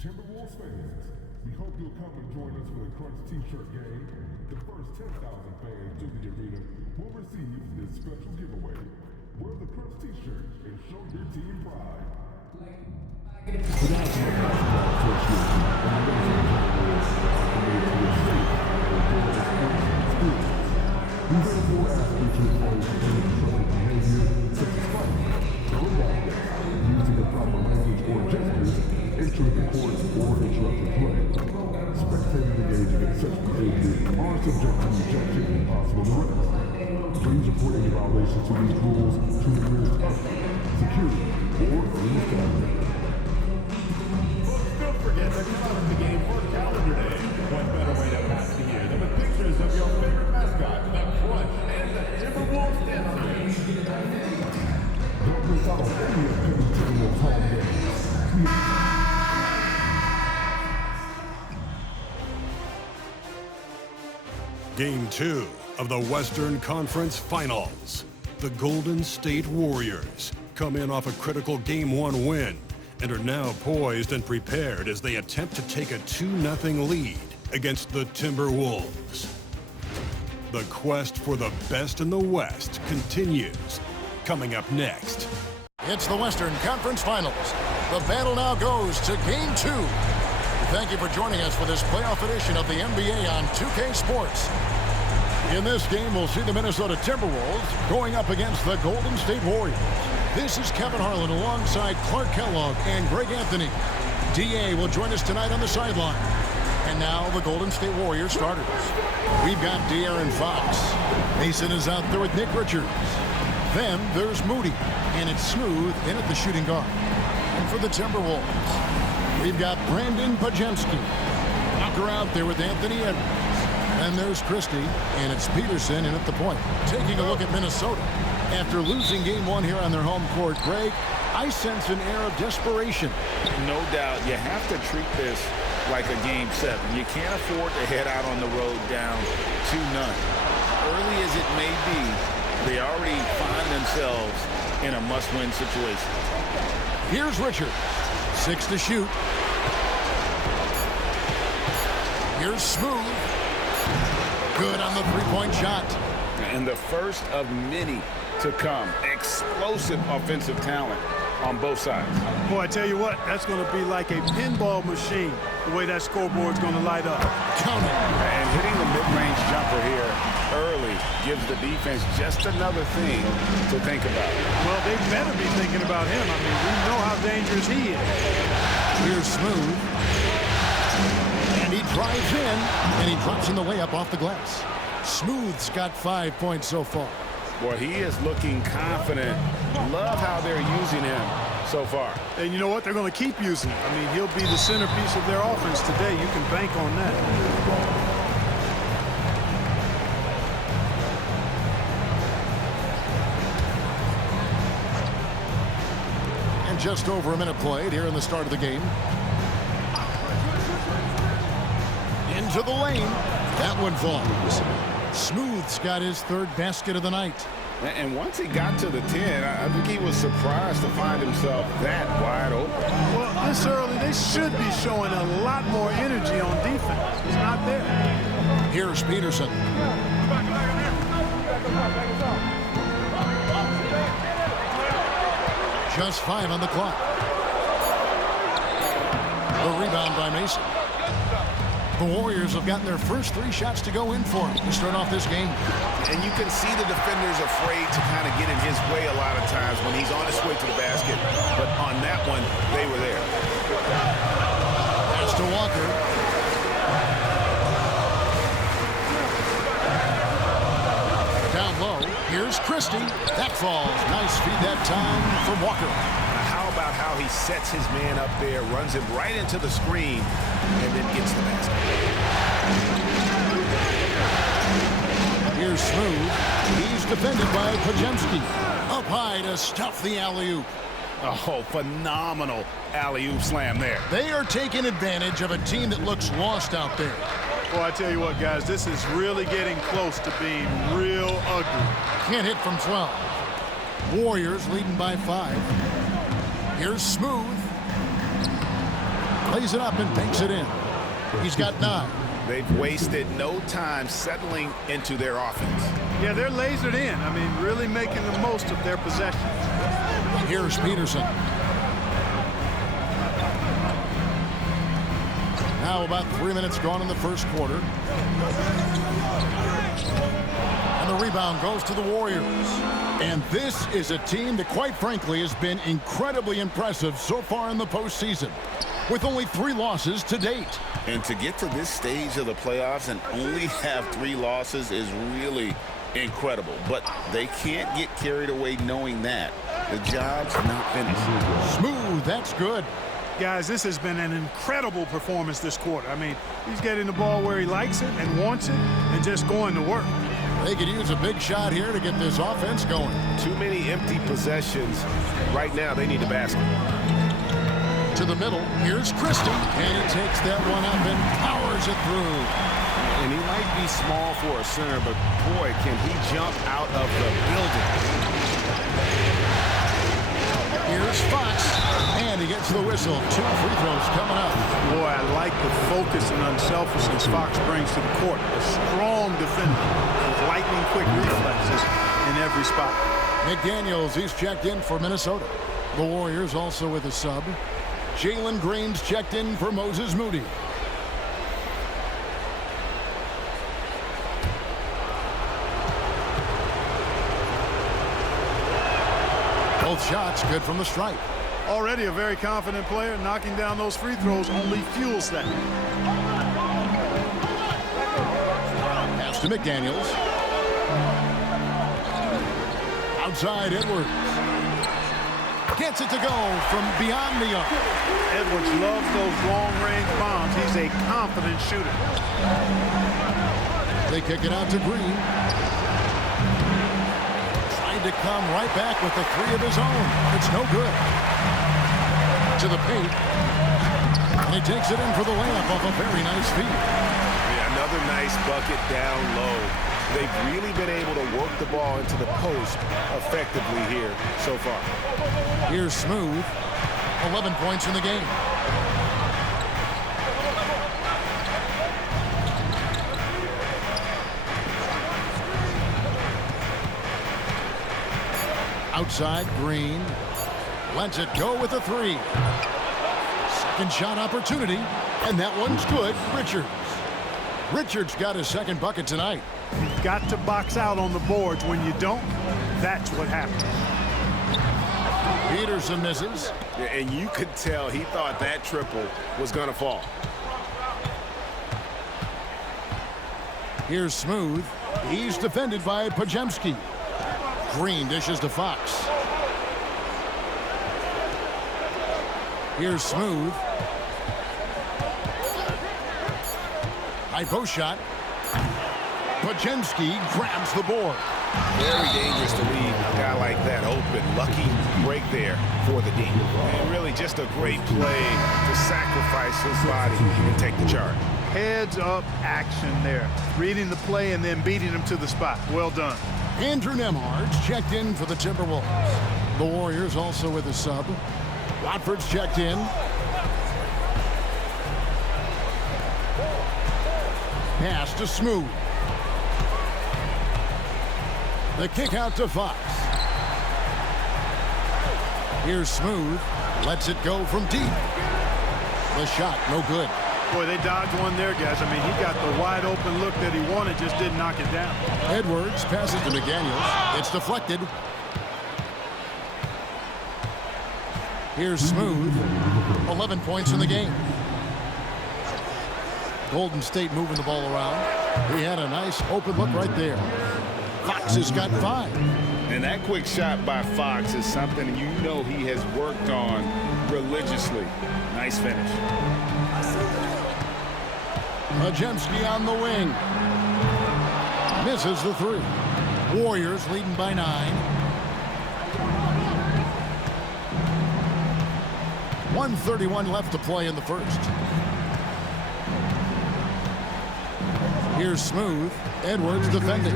Timberwolves fans, we hope you'll come and join us for the Crunch T-shirt game. The first 10,000 fans to the arena will receive this special giveaway. Wear the Crunch T-shirt and show your team pride. The National Basketball Association and the Western Timberwolves are committed to a safe and enjoyable sports experience. We therefore ask you to avoid any disruptive behavior such as fighting, throwing objects, using improper language or gestures, entering the courts or interrupting play. Spectators engaging in such behavior are subject to rejection and possible arrest. Please report any violations to these rules to the nearest officer, security, or police department. Folks, don't forget to come out to the game for Calendar Day. What better way to pass the year than with pictures of your favorite mascot, the Crunch, and the Timberwolves dancers. Don't miss out on any upcoming Timberwolves home games. Game 2 of the Western Conference Finals. The Golden State Warriors come in off a critical Game 1 win and are now poised and prepared as they attempt to take a 2-0 lead against the Timberwolves. The quest for the best in the West continues. Coming up next. It's the Western Conference Finals. The battle now goes to Game 2. Thank you for joining us for this playoff edition of the NBA on 2K Sports. In this game, we'll see the Minnesota Timberwolves going up against the Golden State Warriors. This is Kevin Harlan alongside Clark Kellogg and Greg Anthony. DA will join us tonight on the sideline. And now the Golden State Warriors starters. We've got De'Aaron Fox. Mason is out there with Nick Richards. Then there's Moody, and it's Smooth in at the shooting guard. And for the Timberwolves, we've got Brandon Pajemski. Walker out there with Anthony Edwards. And there's Christie, and it's Peterson in at the point. Taking a look at Minnesota. After losing Game 1 here on their home court, Greg, I sense an air of desperation. No doubt. You have to treat this like a Game 7. You can't afford to head out on the road down 2-0. Early as it may be, they already find themselves in a must-win situation. Here's Richard. 6 to shoot. Here's Smooth. Good on the three-point shot. And the first of many to come. Explosive offensive talent on both sides. Boy, I tell you what, that's going to be like a pinball machine, the way that scoreboard's going to light up. Count it. And hitting the mid-range jumper here early gives the defense just another thing to think about. Well, they better be thinking about him. I mean, we know how dangerous he is. Here's Smooth. And he drives in, and he drops in the layup off the glass. Smooth's got 5 points so far. Boy, he is looking confident. Love how they're using him so far. And you know what? They're going to keep using him. I mean, he'll be the centerpiece of their offense today. You can bank on that. And just over a minute played here in the start of the game. Into the lane. That one falls. Smooth's got his third basket of the night. And once he got to the 10, I think he was surprised to find himself that wide open. Well, this early, they should be showing a lot more energy on defense. It's not there. Here's Peterson. Just 5 on the clock. The rebound by Mason. The Warriors have gotten their first 3 shots to go in for him to start off this game. And you can see the defenders afraid to kind of get in his way a lot of times when he's on his way to the basket. But on that one, they were there. Pass to Walker. Down low. Here's Christie. That falls. Nice feed that time from Walker. How about how he sets his man up there, runs him right into the screen, and then gets the basket. Here's Smooth. He's defended by Pajemski. Up high to stuff the alley-oop. Oh, phenomenal alley-oop slam there. They are taking advantage of a team that looks lost out there. Well, I tell you what, guys, this is really getting close to being real ugly. Can't hit from 12. Warriors leading by 5. Here's Smooth. Lays it up and banks it in. He's got 9. They've wasted no time settling into their offense. Yeah, they're lasered in. I mean, really making the most of their possession. Here's Peterson. Now about 3 minutes gone in the first quarter. And the rebound goes to the Warriors. And this is a team that, quite frankly, has been incredibly impressive so far in the postseason, with only 3 losses to date. And to get to this stage of the playoffs and only have 3 losses is really incredible. But they can't get carried away knowing that. The job's not finished. Smooth, that's good. Guys, this has been an incredible performance this quarter. I mean, he's getting the ball where he likes it and wants it and just going to work. They could use a big shot here to get this offense going. Too many empty possessions. Right now, they need a basket. To the middle, here's Christie, and he takes that one up and powers it through. And he might be small for a center, but boy, can he jump out of the building. Here's Fox, and he gets the whistle. 2 free throws coming up. Boy, I like the focus and unselfishness Fox brings to the court. A strong defender with lightning-quick reflexes in every spot. McDaniels, he's checked in for Minnesota. The Warriors also with a sub. Jalen Green's checked in for Moses Moody. Both shots good from the stripe. Already a very confident player. Knocking down those free throws only fuels that. Pass to McDaniels. Outside Edwards. Gets it to go from beyond the arc. Edwards loves those long-range bombs. He's a confident shooter. They kick it out to Green. Trying to come right back with the 3 of his own. It's no good. To the paint. And he takes it in for the layup off a very nice feed. Yeah, another nice bucket down low. They've really been able to work the ball into the post effectively here so far. Here's Smooth. 11 points in the game. Outside, Green. Lets it go with a 3. Second shot opportunity, and that one's good. Richards got his second bucket tonight. You've got to box out on the boards. When you don't, that's what happens. Peterson misses. And you could tell he thought that triple was going to fall. Here's Smooth. He's defended by Pajemski. Green dishes to Fox. Here's Smooth. High post shot. Pajemski grabs the board. Very dangerous to leave a guy like that open. Lucky break there for the D. And really just a great play to sacrifice his body and take the charge. Heads-up action there. Reading the play and then beating him to the spot. Well done. Andrew Nemhard's checked in for the Timberwolves. The Warriors also with a sub. Watford's checked in. Pass to Smooth. The kick out to Fox. Here's Smooth. Lets it go from deep. The shot, no good. Boy, they dodged one there, guys. I mean, he got the wide open look that he wanted, just didn't knock it down. Edwards passes to McDaniels. It's deflected. Here's Smooth. 11 points in the game. Golden State moving the ball around. He had a nice open look right there. Fox has got 5. And that quick shot by Fox is something you know he has worked on religiously. Nice finish. Pajemski on the wing. Misses the 3. Warriors leading by 9. 1:31 left to play in the first. Here's Smooth. Edwards defending.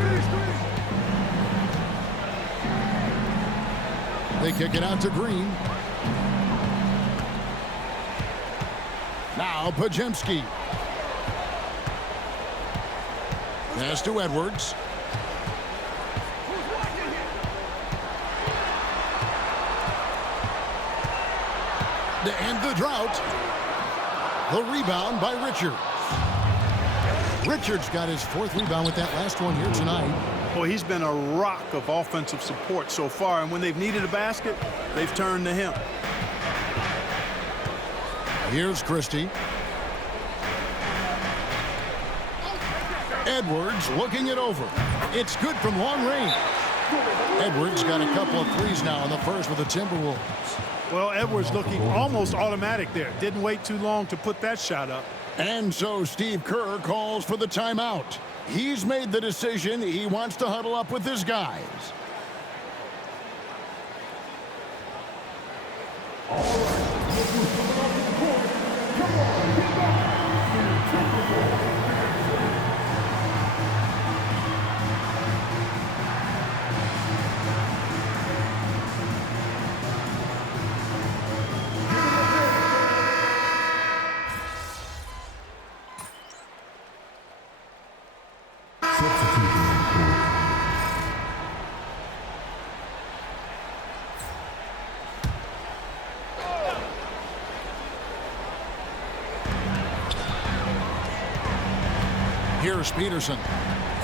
They kick it out to Green. Now Pajemski. Pass to Edwards. To end the drought. The rebound by Richards. Richards got his 4th rebound with that last one here tonight. Boy, he's been a rock of offensive support so far, and when they've needed a basket, they've turned to him. Here's Christie. Edwards looking it over. It's good from long range. Edwards got a couple of threes now in the first with the Timberwolves. Well, Edwards looking almost automatic there. Didn't wait too long to put that shot up. And so Steve Kerr calls for the timeout. He's made the decision. He wants to huddle up with his guys. All right, look who's coming off the court. Come on, get back. Timberwolves. Here's Peterson.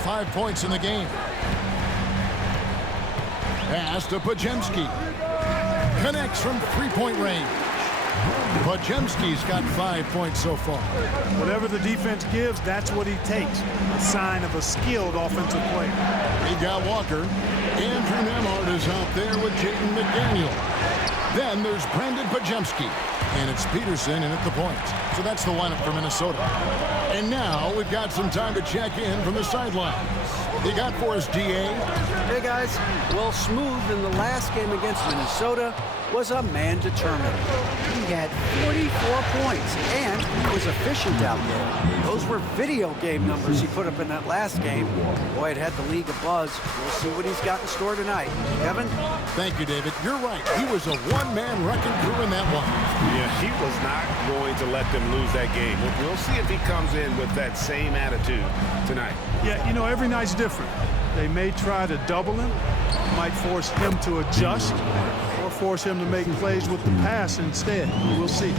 5 points in the game. Pass to Pajemski. Connects from 3-point range. Pajemski's got 5 points so far. Whatever the defense gives, that's what he takes. A sign of a skilled offensive player. We got Walker. Andrew Nemhard is out there with Jaden McDaniel. Then there's Brandon Pajemski. And it's Peterson in at the point. So that's the lineup for Minnesota. And now we've got some time to check in from the sidelines. You got for us, DA? Hey, guys. Well, Smooth in the last game against Minnesota was a man determined. He had 44 points, and he was efficient out there. Those were video game numbers he put up in that last game. Boy, it had the league abuzz. We'll see what he's got in store tonight. Kevin? Thank you, David. You're right. He was a one-man wrecking crew in that one. Yeah, he was not going to let them lose that game. We'll see if he comes in with that same attitude tonight. Yeah, you know, every night's different. They may try to double him, might force him to adjust, or force him to make plays with the pass instead. We'll see.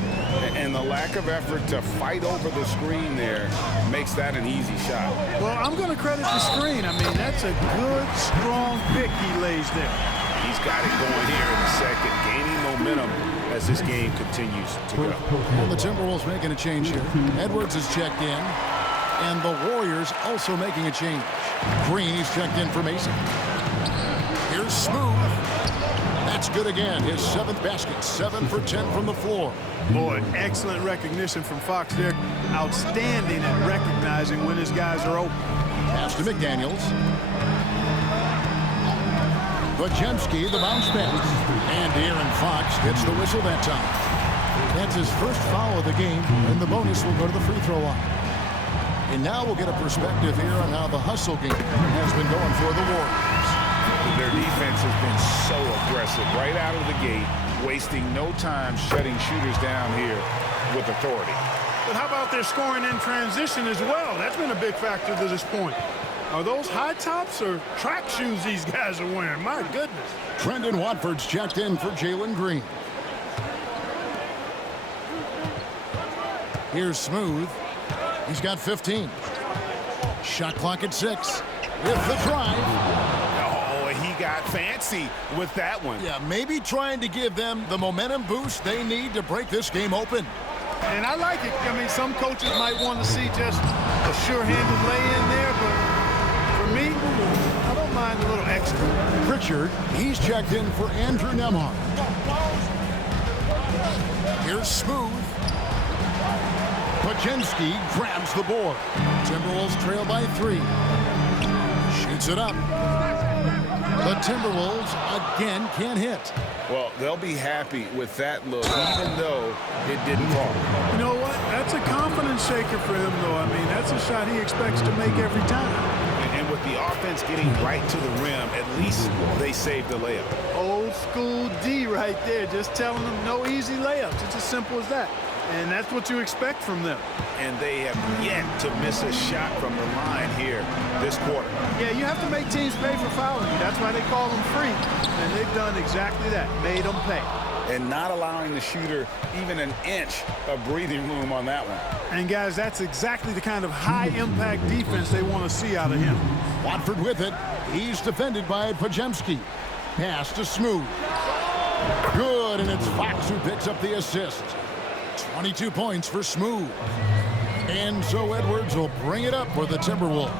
And the lack of effort to fight over the screen there makes that an easy shot. Well, I'm going to credit the screen. I mean, that's a good, strong pick he lays there. He's got it going here in the second, gaining momentum as this game continues to go. Well, the Timberwolves making a change here. Edwards is checked in, and the Warriors also making a change. Green is checked in for Mason. Here's Smooth. That's good again. His 7th basket, 7 for 10 from the floor. Boy, excellent recognition from Fox there. Outstanding at recognizing when his guys are open. Pass to McDaniels. Pajemski, the bounce pass. And Aaron Fox gets the whistle that time. That's his first foul of the game, and the bonus will go to the free throw line. And now we'll get a perspective here on how the hustle game has been going for the Warriors. Their defense has been so aggressive right out of the gate, wasting no time shutting shooters down here with authority. But how about their scoring in transition as well? That's been a big factor to this point. Are those high tops or track shoes these guys are wearing? My goodness. Trendon Watford's checked in for Jalen Green. Here's Smooth. He's got 15. Shot clock at 6. With the drive. Oh, he got fancy with that one. Yeah, maybe trying to give them the momentum boost they need to break this game open. And I like it. I mean, some coaches might want to see just a sure-handed lay-in there, but for me, I don't mind a little extra. Pritchard, he's checked in for Andrew Nemhard. Here's Smooth. Pajemski grabs the board. Timberwolves trail by 3. Shoots it up. The Timberwolves again can't hit. Well, they'll be happy with that look, even though it didn't fall. You know what? That's a confidence shaker for him, though. I mean, that's a shot he expects to make every time. And with the offense getting right to the rim, at least they saved the layup. Old school D right there, just telling them no easy layups. It's as simple as that. And that's what you expect from them. And they have yet to miss a shot from the line here this quarter. Yeah, you have to make teams pay for fouling you. That's why they call them free. And they've done exactly that, made them pay. And not allowing the shooter even an inch of breathing room on that one. And, guys, that's exactly the kind of high-impact defense they want to see out of him. Watford with it. He's defended by Pajemski. Pass to Smooth. Good, and it's Fox who picks up the assist. 22 points for Smooth. And so Edwards will bring it up for the Timberwolves.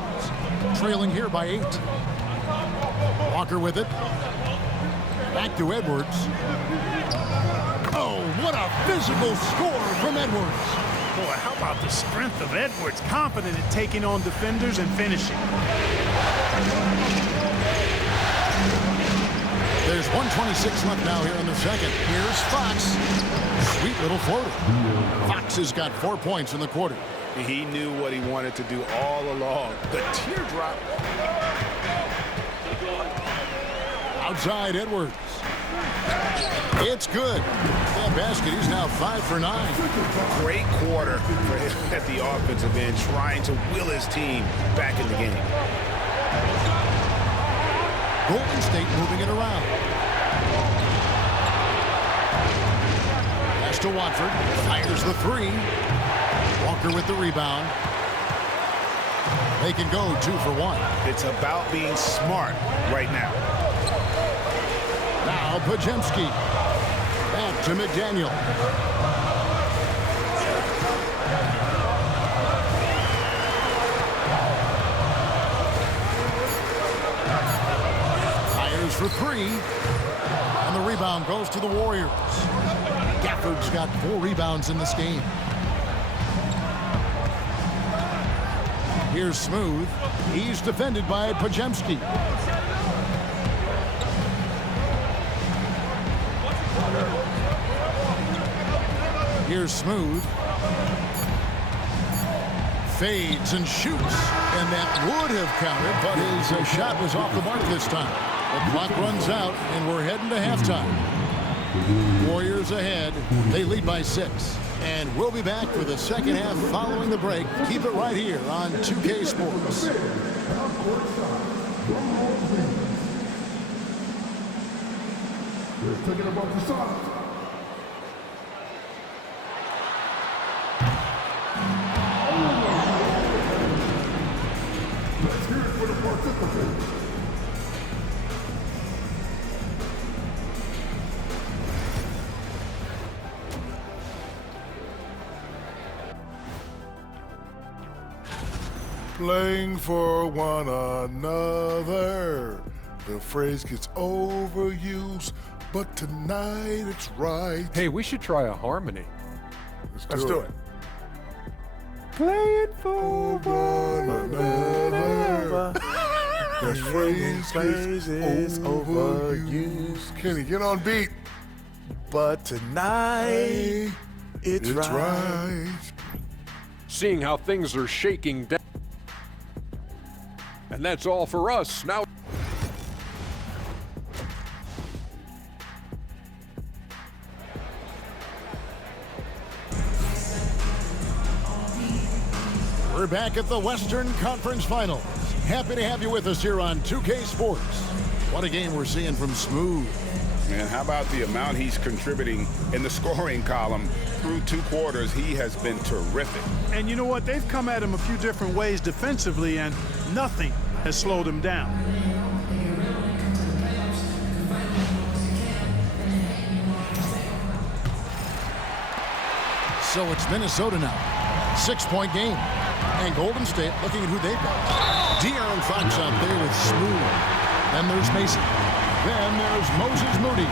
Trailing here by 8. Walker with it. Back to Edwards. Oh, what a physical score from Edwards. Boy, how about the strength of Edwards, confident at taking on defenders and finishing. There's 1:26 left now here in the second. Here's Fox. Sweet little floater. Fox has got 4 points in the quarter. He knew what he wanted to do all along. The teardrop. Outside Edwards. It's good. That basket, he's now 5 for 9. Great quarter for him at the offensive end, trying to will his team back in the game. Golden State moving it around. Pass to Watford. Fires the 3. Walker with the rebound. They can go 2 for 1. It's about being smart right now. Now Pajemski. Back to McDaniel. Fires for 3. And the rebound goes to the Warriors. Gafford's got 4 rebounds in this game. Here's Smooth. He's defended by Pajemski. Here's Smooth. Fades and shoots. And that would have counted, but his shot was off the mark this time. The clock runs out, and we're heading to halftime. Warriors ahead. They lead by 6. And we'll be back for the second half following the break. Keep it right here on 2K Sports. They're taking about the shot. Let's hear it for the participants. Playing for one another. The phrase gets overused, but tonight it's right. Hey, we should try a harmony. Let's do it. Playing for One another. That phrase gets overused. Kenny, get on beat. But tonight, it's right. Seeing how things are shaking down. And that's all for us. Now. We're back at the Western Conference Finals. Happy to have you with us here on 2K Sports. What a game we're seeing from Smooth. Man, how about the amount he's contributing in the scoring column through 2 quarters? He has been terrific. And you know what? They've come at him a few different ways defensively, and nothing has slowed him down. So it's Minnesota now. 6-point game. And Golden State looking at who they've got. De'Aaron Fox out there with Smooth. Then there's Mason. Then there's Moses Moody.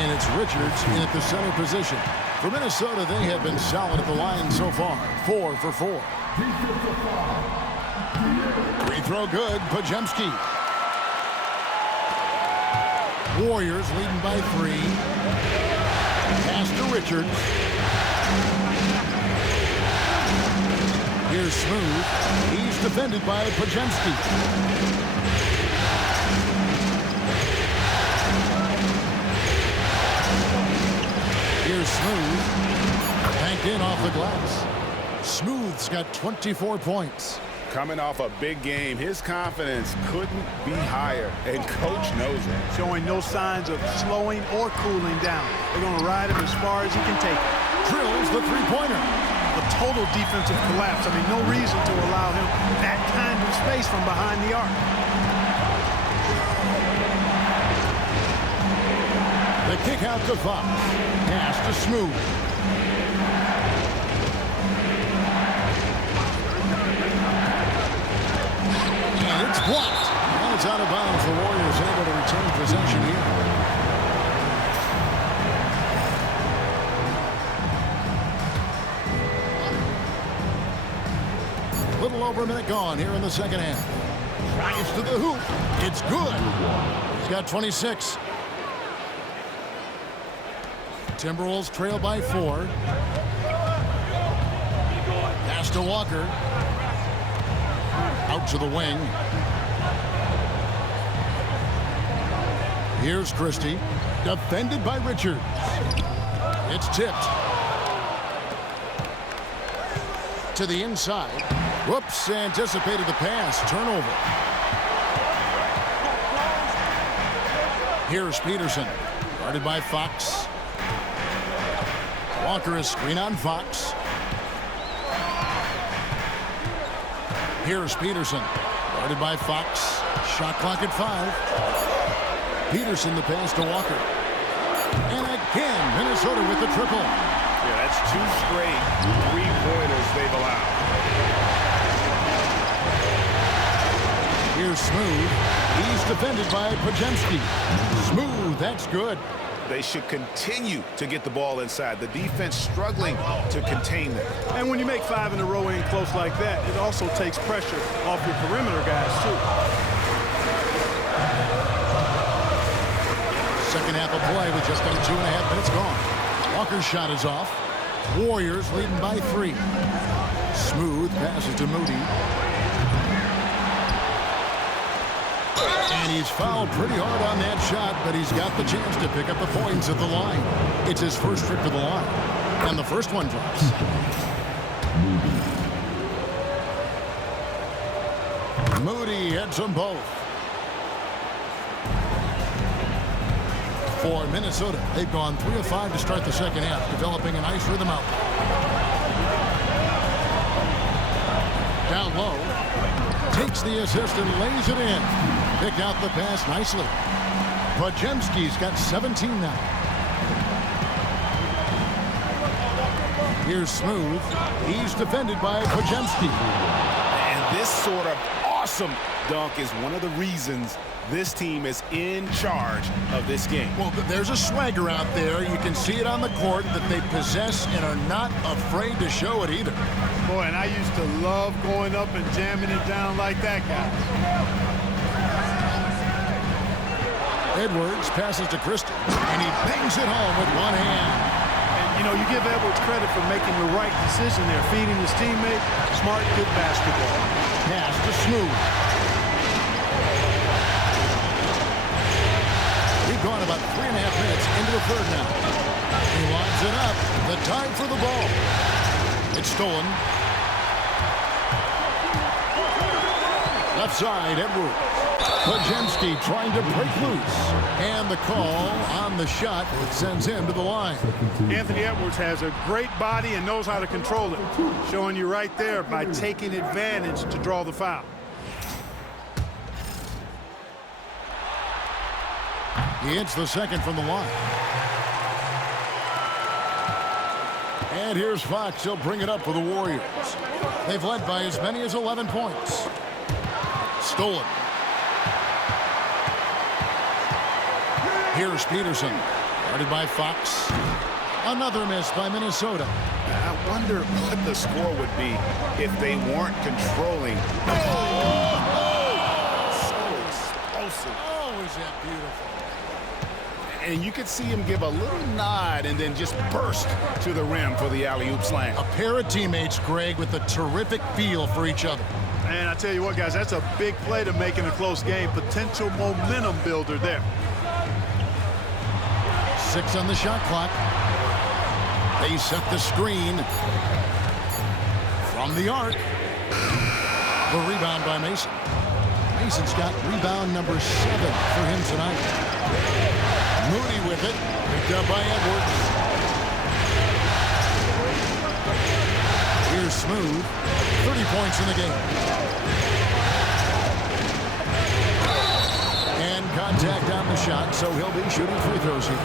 And it's Richards in at the center position. For Minnesota, they have been solid at the line so far. 4 for 4. Free throw good. Pajemski. Warriors leading by 3. Pass to Richards. Here's Smooth. He's defended by Pajemski. Here's Smooth. Banked in in off the glass. Smooth's got 24 points. Coming off a big game, his confidence couldn't be higher, and Coach knows it. Showing no signs of slowing or cooling down. They're going to ride him as far as he can take it. Drills the three-pointer. A total defensive collapse. I mean, no reason to allow him that kind of space from behind the arc. The kick out to Fox. Pass to Smooth. And it's blocked. And it's out of bounds. The Warriors able to retain possession here. A little over a minute gone here in the second half. Drives to the hoop. It's good. He's got 26. Timberwolves trail by 4. Pass to Walker. Out to the wing. Here's Christie. Defended by Richards. It's tipped. To the inside. Whoops, anticipated the pass. Turnover. Here's Peterson. Guarded by Fox. Walker is screen on Fox. Here's Peterson. Guarded by Fox. Shot clock at 5. Peterson the pass to Walker. And again, Minnesota with the triple. Yeah, that's 2 straight three-pointers they've allowed. Here's Smooth. He's defended by Podziemski. Smooth, that's good. They should continue to get the ball inside. The defense struggling to contain them. And when you make 5 in a row in close like that, it also takes pressure off your perimeter guys, too. Second half of play with just under 2.5 minutes gone. Walker's shot is off. Warriors leading by 3. Smooth passes to Moody. And he's fouled pretty hard on that shot, but he's got the chance to pick up the points at the line. It's his first trip to the line. And the first one drops. Moody hits them both. For Minnesota, they've gone 3 of 5 to start the second half, developing a nice rhythm out. Down low. Takes the assist and lays it in. Pick out the pass nicely. Podziemski's got 17 now. Here's Smooth. He's defended by Podziemski. And this sort of awesome dunk is one of the reasons this team is in charge of this game. Well, there's a swagger out there. You can see it on the court that they possess and are not afraid to show it either. Boy, and I used to love going up and jamming it down like that, guys. Edwards passes to Christie, and he bangs it home with one hand. And, you know, you give Edwards credit for making the right decision there, feeding his teammate. Smart, good basketball. Pass to Smooth. We've gone about 3.5 minutes into the third now. He lines it up. The time for the ball. It's stolen. Left side, Edwards. Podziemski trying to break loose. And the call on the shot that sends him to the line. Anthony Edwards has a great body and knows how to control it. Showing you right there by taking advantage to draw the foul. He hits the second from the line. And here's Fox. He'll bring it up for the Warriors. They've led by as many as 11 points. Stolen. Here's Peterson. Guarded by Fox. Another miss by Minnesota. I wonder what the score would be if they weren't controlling. So explosive. Oh, is that beautiful. And you could see him give a little nod and then just burst to the rim for the alley-oop slam. A pair of teammates, Greg, with a terrific feel for each other. And I tell you what, guys, that's a big play to make in a close game. Potential momentum builder there. 6 on the shot clock. They set the screen from the arc. The rebound by Mason. Mason's got rebound number 7 for him tonight. Moody with it. Picked up by Edwards. Here's Smooth. 30 points in the game. And contact on the shot, so he'll be shooting free throws here.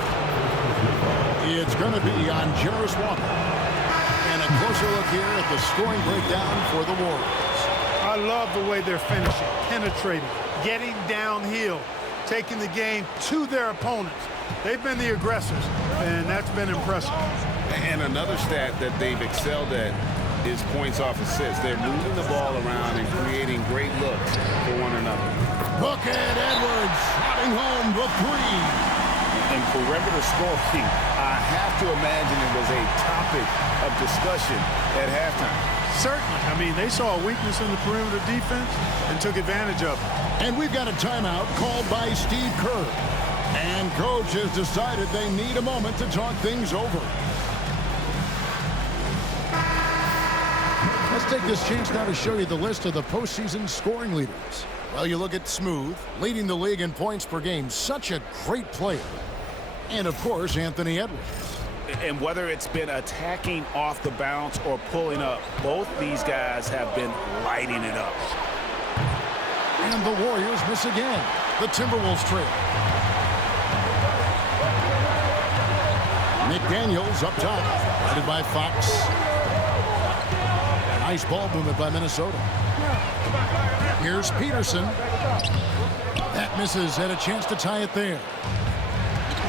It's going to be on Jarris Walker. And a closer look here at the scoring breakdown for the Warriors. I love the way they're finishing, penetrating, getting downhill, taking the game to their opponents. They've been the aggressors, and that's been impressive. And another stat that they've excelled at is points off assists. They're moving the ball around and creating great looks for one another. Look at Edwards slotting home the 3. And perimeter scoring, I have to imagine it was a topic of discussion at halftime. Certainly. I mean, they saw a weakness in the perimeter defense and took advantage of it. And we've got a timeout called by Steve Kerr. And coach has decided they need a moment to talk things over. Let's take this chance now to show you the list of the postseason scoring leaders. Well, you look at Smooth, leading the league in points per game. Such a great player. And, of course, Anthony Edwards. And whether it's been attacking off the bounce or pulling up, both these guys have been lighting it up. And the Warriors miss again. The Timberwolves trail. McDaniels up top, guarded by Fox. Nice ball movement by Minnesota. Here's Peterson. That misses, had a chance to tie it there.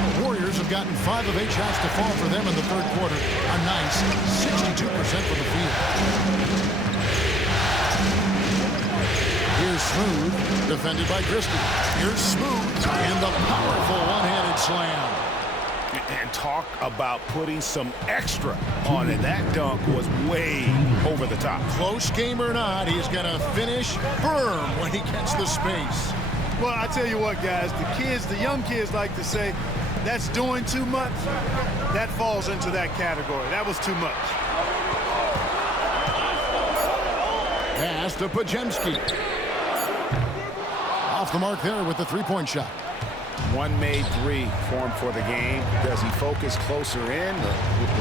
The Warriors have gotten 5 of 8 shots to fall for them in the third quarter. A nice 62% from the field. Here's Smooth, defended by Christie. Here's Smooth, and the powerful one-handed slam. And talk about putting some extra on it. That dunk was way over the top. Close game or not, he's going to finish firm when he gets the space. Well, I tell you what, guys, the young kids like to say, that's doing too much. That falls into that category. That was too much. Pass to Pajemski. Off the mark there with the three-point shot. One made 3 for him for the game. Does he focus closer in?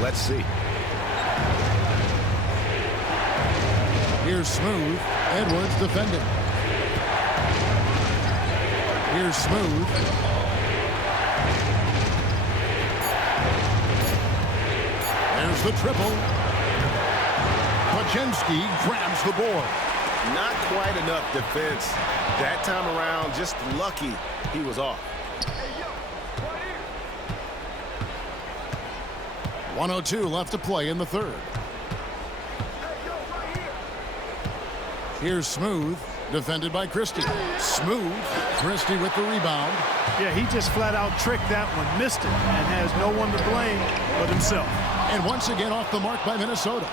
Let's see. Here's Smooth. Edwards defending. Here's Smooth. There's the triple. Pajemski grabs the board. Not quite enough defense. That time around, just lucky he was off. 1:02 left to play in the third. Here's Smooth, defended by Christie. Smooth, Christie with the rebound. Yeah, he just flat out tricked that one, missed it, and has no one to blame but himself. And once again off the mark by Minnesota.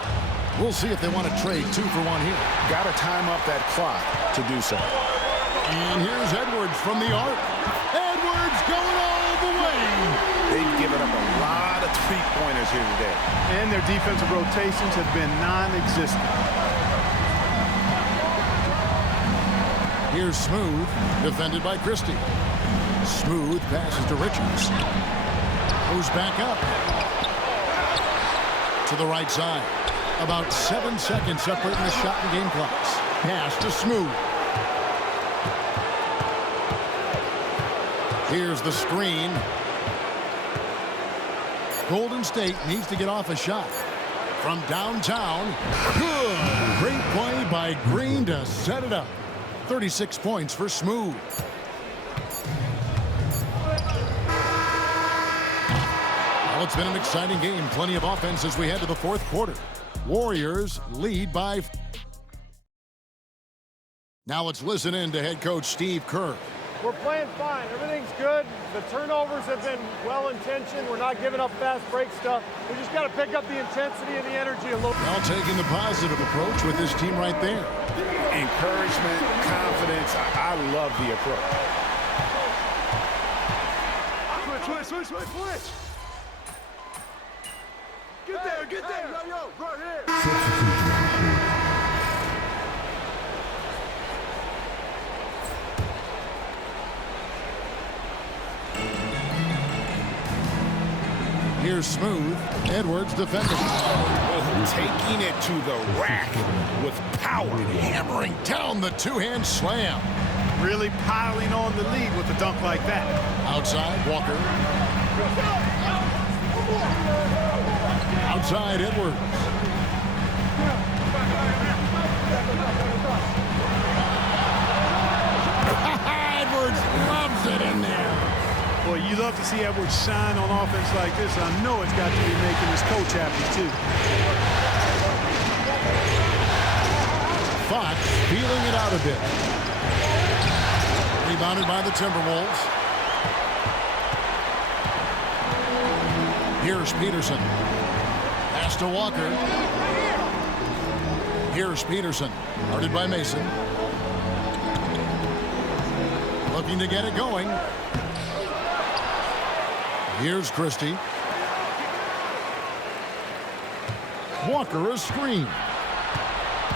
We'll see if they want to trade 2 for 1 here. Got to time up that clock to do so. And here's Edwards from the arc. Edwards going all the way. They've given up a lot of three-pointers here today. And their defensive rotations have been non-existent. Here's Smooth, defended by Christie. Smooth passes to Richards. Goes back up. To the right side. About 7 seconds separating the shot and game clocks. Pass to Smooth. Here's the screen. Golden State needs to get off a shot. From downtown. Good. Great play by Green to set it up. 36 points for Smooth. Well, it's been an exciting game. Plenty of offense as we head to the fourth quarter. Warriors lead by... Now let's listen in to head coach Steve Kerr. We're playing fine. Everything's good. The turnovers have been well-intentioned. We're not giving up fast break stuff. We just got to pick up the intensity and the energy a little. Now taking the positive approach with this team right there. Encouragement, confidence. I love the approach. Switch. Get there, get there. Yo, yo, right here. Here's Smooth. Edwards defending. Taking it to the rack with power. Hammering down the two-hand slam. Really piling on the lead with a dunk like that. Outside, Walker. Outside, Edwards. Edwards loves it in there. Boy, you love to see Edwards shine on offense like this. I know it's got to be making his coach happy, too. Fox feeling it out a bit. Rebounded by the Timberwolves. Here's Peterson. Pass to Walker. Here's Peterson. Guarded by Mason. Looking to get it going. Here's Christie. Walker a screen.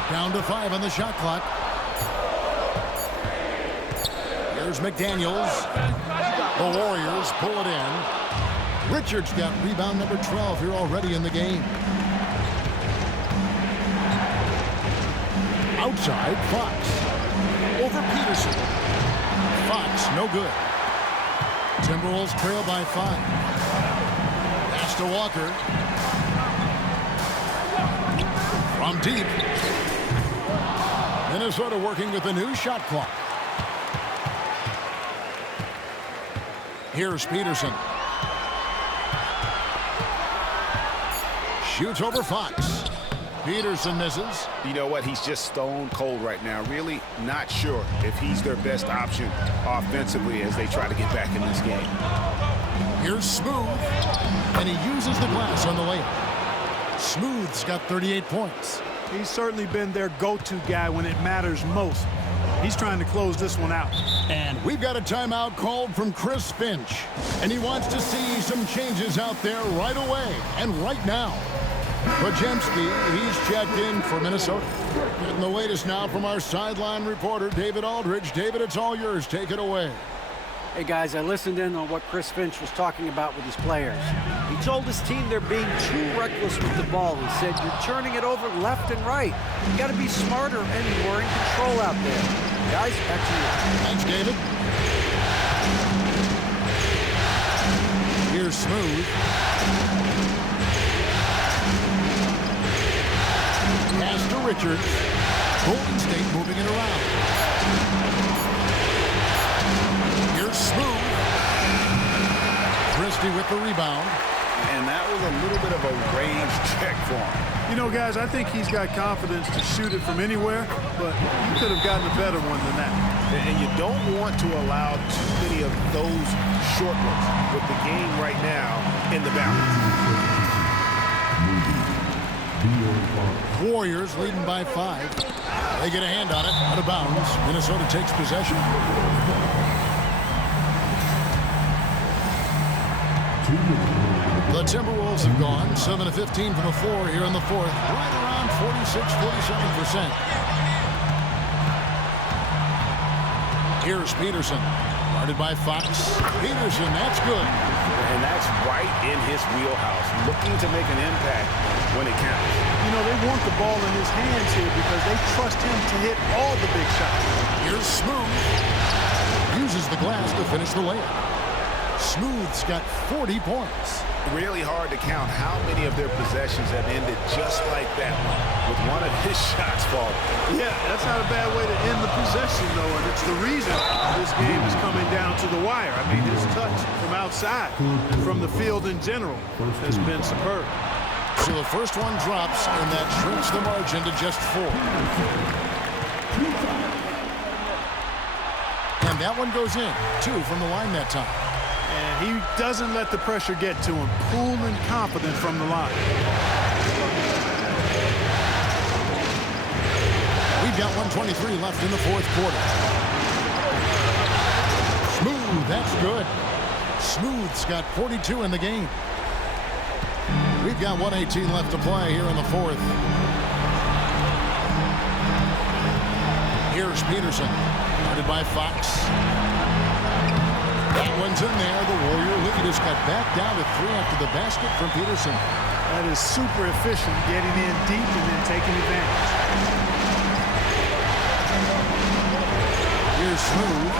Down to 5 on the shot clock. Here's McDaniels. The Warriors pull it in. Richards got rebound number 12 here already in the game. Outside, Fox. Over Peterson. Fox, no good. Timberwolves trail by 5. Pass to Walker. From deep. Minnesota working with the new shot clock. Here's Peterson. Shoots over Fox. Peterson misses. You know what? He's just stone cold right now. Really not sure if he's their best option offensively as they try to get back in this game. Here's Smooth. And he uses the glass on the layup. Smooth's got 38 points. He's certainly been their go-to guy when it matters most. He's trying to close this one out. And we've got a timeout called from Chris Finch. And he wants to see some changes out there right away and right now. Pajemski, he's checked in for Minnesota. Getting the latest now from our sideline reporter, David Aldridge. David, it's all yours. Take it away. Hey, guys, I listened in on what Chris Finch was talking about with his players. He told his team they're being too reckless with the ball. He said, you're turning it over left and right. You got to be smarter and more in control out there. Guys, back to you. Thanks, David. Here's Smooth. Pass to Richards. Golden State moving it around. Here's Smooth. Christie with the rebound. And that was a little bit of a range check for him. You know, guys, I think he's got confidence to shoot it from anywhere, but he could have gotten a better one than that. And you don't want to allow too many of those short ones with the game right now in the balance. Warriors leading by 5. They get a hand on it, out of bounds. Minnesota takes possession. The Timberwolves have gone 7 of 15 from the floor here in the fourth. Right around 46-47%. Here's Peterson. Guarded by Fox. Peterson, that's good. And that's right in his wheelhouse. Looking to make an impact when it counts. You know, they want the ball in his hands here because they trust him to hit all the big shots. Here's Smooth. Uses the glass to finish the layup. Smooth's got 40 points. Really hard to count how many of their possessions have ended just like that one, with one of his shots falling. Yeah, that's not a bad way to end the possession, though, and it's the reason this game is coming down to the wire. I mean, his touch from outside and from the field in general has been superb. So the first one drops, and that shrinks the margin to just 4. And that one goes in. 2 from the line that time. And he doesn't let the pressure get to him. Cool and confident from the line. We've got 1:23 left in the fourth quarter. Smooth, that's good. Smooth's got 42 in the game. We've got 1:18 left to play here in the fourth. Here's Peterson, guarded by Fox. That one's in there. The Warrior lead is cut back down to 3 after the basket from Peterson. That is super efficient, getting in deep and then taking advantage. Here's Smooth.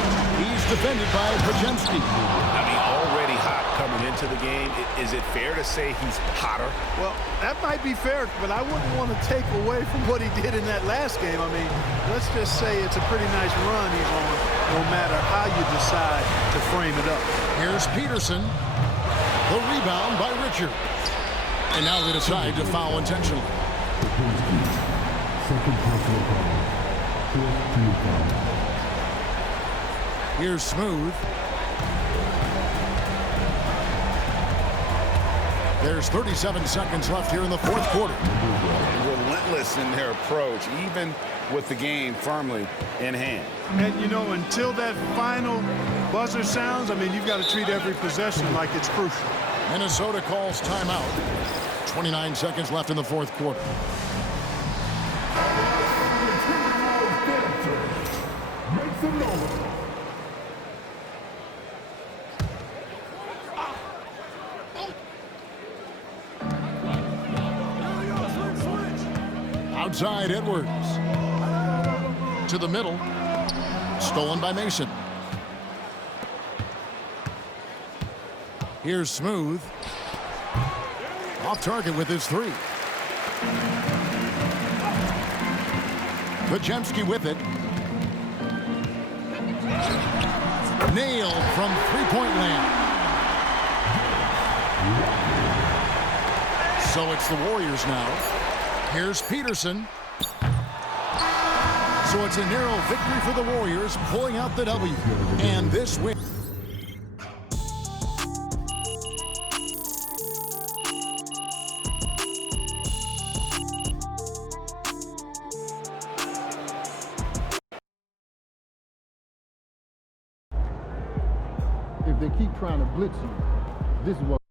He's defended by Pajemski. I mean, already hot coming into the game. Is it fair to say he's hotter? Well, that might be fair, but I wouldn't want to take away from what he did in that last game. I mean, let's just say it's a pretty nice run he's on, no matter how you decide to frame it up. Here's Peterson. The rebound by Richard. And now they decide to foul intentionally. Second personal foul. Fourth team foul. Here's Smooth. There's 37 seconds left here in the fourth quarter. Relentless in their approach, even with the game firmly in hand. And, you know, until that final buzzer sounds, I mean, you've got to treat every possession like it's crucial. Minnesota calls timeout. 29 seconds left in the fourth quarter. Make some noise. Outside Edwards. To the middle. Stolen by Mason. Here's Smooth. Off target with his 3. Pajemski with it. Nailed from three-point land. So it's the Warriors now. Here's Peterson. So it's a narrow victory for the Warriors, pulling out the W. And this win. If they keep trying to blitz you, this is what